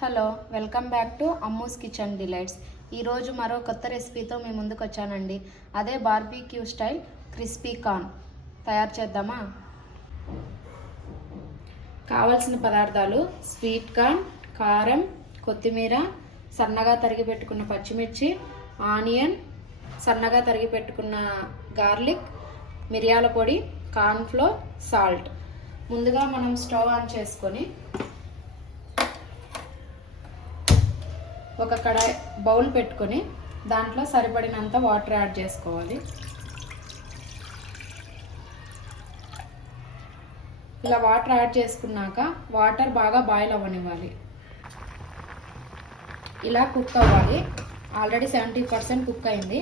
Hello welcome back to Ammu's kitchen delights. ఈరోజు మరో కొత్త రెసిపీతో మీ ముందుకు వచ్చానండి. అదే బార్బీక్యూ స్టైల్ క్రిస్పీ కార్న్. తయారు చేద్దామా? కావలసిన పదార్థాలు స్వీట్ కార్న్ కారం కొత్తిమీర సన్నగా తరిగి పెట్టుకున్న పచ్చిమిర్చి ఆనియన్ సన్నగా తరిగి పెట్టుకున్న గార్లిక్ మిరియాల పొడి కార్న్ఫ్లోర్ సాల్ట్. ముందుగా మనం స్టవ్ ఆన్ చేసుకొని ఒక కడాయి బౌల్ పెట్టుకొని దాంట్లో సరిపడినంత వాటర్ యాడ్ చేసుకోవాలి. ఇలా వాటర్ యాడ్ చేసుకున్నాక వాటర్ బాగా బాయిల్ అవ్వనివ్వాలి. ఇలా కుక్ అవ్వాలి. ఆల్రెడీ సెవెంటీ పర్సెంట్ కుక్ అయింది.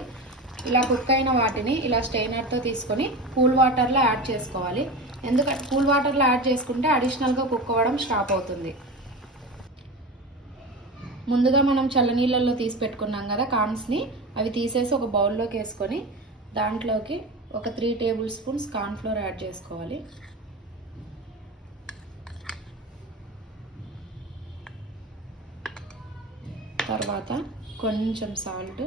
ఇలా కుక్ అయిన వాటిని ఇలా స్టెయినర్తో తీసుకొని కూల్ వాటర్లో యాడ్ చేసుకోవాలి. ఎందుకంటే కూల్ వాటర్లో యాడ్ చేసుకుంటే అడిషనల్గా కుక్ అవ్వడం స్టాప్ అవుతుంది. ముందుగా మనం చల్లనీళ్ళల్లో తీసి పెట్టుకున్నాం కదా కార్న్స్ని అవి తీసేసి ఒక బౌల్లోకి వేసుకొని దాంట్లోకి ఒక three tablespoons cornflour add చేసుకోవాలి. తర్వాత కొంచెం సాల్ట్.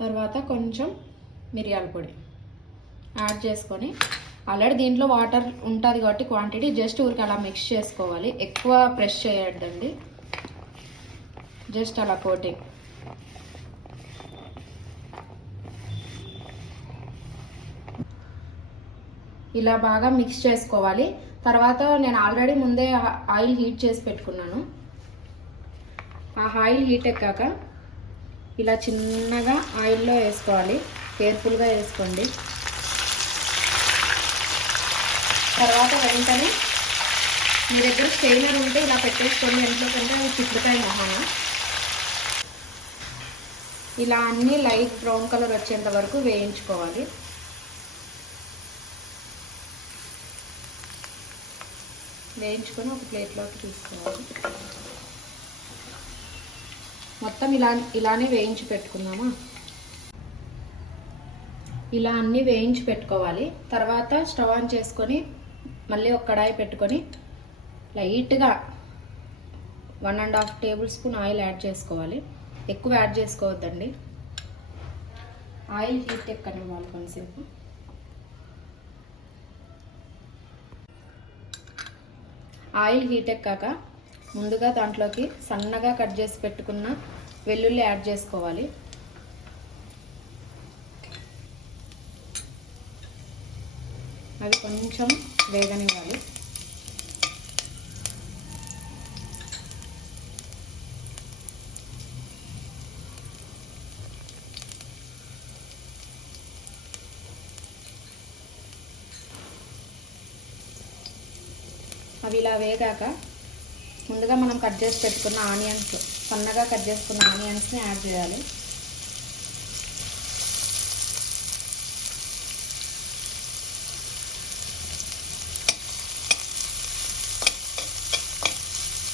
తర్వాత కొంచెం మిరియాల పొడి యాడ్ చేసుకొని ఆల్రెడీ దీంట్లో వాటర్ ఉంటుంది కాబట్టి క్వాంటిటీ జస్ట్ ఊరికి అలా మిక్స్ చేసుకోవాలి. ఎక్కువ ప్రెస్ చేయొద్దండి. జస్ట్ అలా కోటింగ్. ఇలా బాగా మిక్స్ చేసుకోవాలి. తర్వాత నేను ఆల్రెడీ ముందే ఆయిల్ హీట్ చేసి పెట్టుకున్నాను. ఆ ఆయిల్ హీట్ ఎక్కాక ఇలా చిన్నగా ఆయిల్లో వేసుకోవాలి. కేర్ఫుల్గా వేసుకోండి. తర్వాత వెంటనే మీ దగ్గర స్టెయినర్ ఉంటే ఇలా పెట్టేసుకోండి ఎంట్లో కంటే అవి చిక్కుతాయి మొహాన ఇలా అన్నీ లైట్ బ్రౌన్ కలర్ వచ్చేంత వరకు వేయించుకోవాలి. వేయించుకొని ఒక ప్లేట్లోకి తీసుకోవాలి. మొత్తం ఇలా ఇలానే వేయించి పెట్టుకుందామా? ఇలా అన్నీ వేయించి పెట్టుకోవాలి. తర్వాత స్టవ్ ఆన్ చేసుకొని మళ్ళీ ఒక కడాయి పెట్టుకొని లైట్గా one and half tablespoon oil add చేసుకోవాలి. ఎక్కువ యాడ్ చేసుకోవద్దండి. ఆయిల్ హీట్ ఎక్కనివ్వాలి కొంతసేపు. ఆయిల్ హీట్ ఎక్కాక ముందుగా దాంట్లోకి సన్నగా కట్ చేసి పెట్టుకున్న వెల్లుల్లి యాడ్ చేసుకోవాలి. అవి కొంచెం వేగనివ్వాలి. అవి ఇలా వేగాక ముందుగా మనం కట్ చేసి పెట్టుకున్న ఆనియన్స్ సన్నగా కట్ చేసుకున్న ఆనియన్స్ని యాడ్ చేయాలి.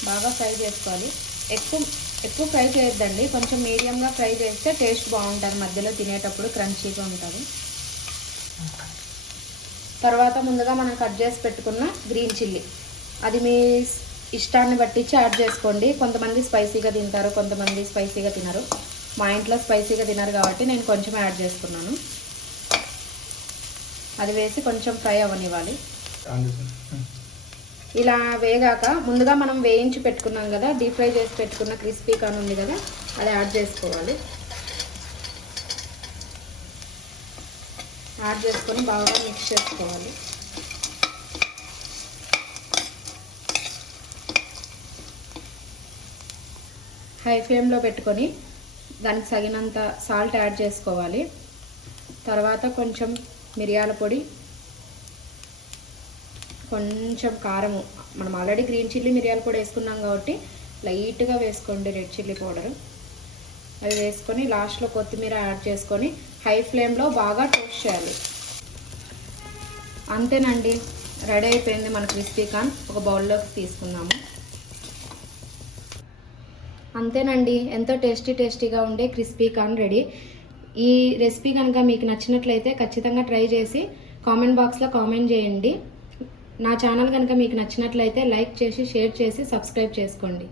బాగా ఫ్రై చేసుకోవాలి. ఎక్కువ ఎక్కువ ఫ్రై చేయొద్దండి. కొంచెం మీడియంగా ఫ్రై చేస్తే టేస్ట్ బాగుంటుంది. మధ్యలో తినేటప్పుడు క్రంచీగా ఉంటుంది. తర్వాత ముందుగా మనం కట్ చేసి పెట్టుకున్న గ్రీన్ చిల్లీ. అది మీ ఇష్టాన్ని బట్టించి యాడ్ చేసుకోండి. కొంతమంది స్పైసీగా తింటారు కొంతమంది స్పైసీగా తినరు. మా ఇంట్లో స్పైసీగా తినరు కాబట్టి నేను కొంచెం యాడ్ చేసుకున్నాను. అది వేసి కొంచెం ఫ్రై అవ్వనివ్వాలి. ఇలా వేగాక ముందుగా మనం వేయించి పెట్టుకున్నాం కదా డీప్ ఫ్రై చేసి పెట్టుకున్న క్రిస్పీ కాన్ ఉంది కదా అది యాడ్ చేసుకోవాలి. యాడ్ చేసుకొని బాగా మిక్స్ చేసుకోవాలి. హై ఫ్లేమ్లో పెట్టుకొని దానికి తగినంత సాల్ట్ యాడ్ చేసుకోవాలి. తర్వాత కొంచెం మిరియాల పొడి కొంచెం కారము. మనం ఆల్రెడీ గ్రీన్ చిల్లీ మిరియాలు కూడా వేసుకున్నాం కాబట్టి లైట్గా వేసుకోండి రెడ్ చిల్లీ పౌడర్. అది వేసుకొని లాస్ట్లో కొత్తిమీర యాడ్ చేసుకొని హై ఫ్లేమ్లో బాగా టోస్ట్ చేయాలి. అంతేనండి. రెడీ అయిపోయింది మన క్రిస్పీ కార్న్. ఒక బౌల్లోకి తీసుకుందాము. అంతేనండి. ఎంతో టేస్టీ టేస్టీగా ఉండే క్రిస్పీ కార్న్ రెడీ. ఈ రెసిపీ కనుక మీకు నచ్చినట్లయితే ఖచ్చితంగా ట్రై చేసి కామెంట్ బాక్స్లో కామెంట్ చేయండి. నా ఛానల్ కనుక మీకు నచ్చినట్లయితే లైక్ చేసి షేర్ చేసి సబ్స్క్రైబ్ చేసుకోండి.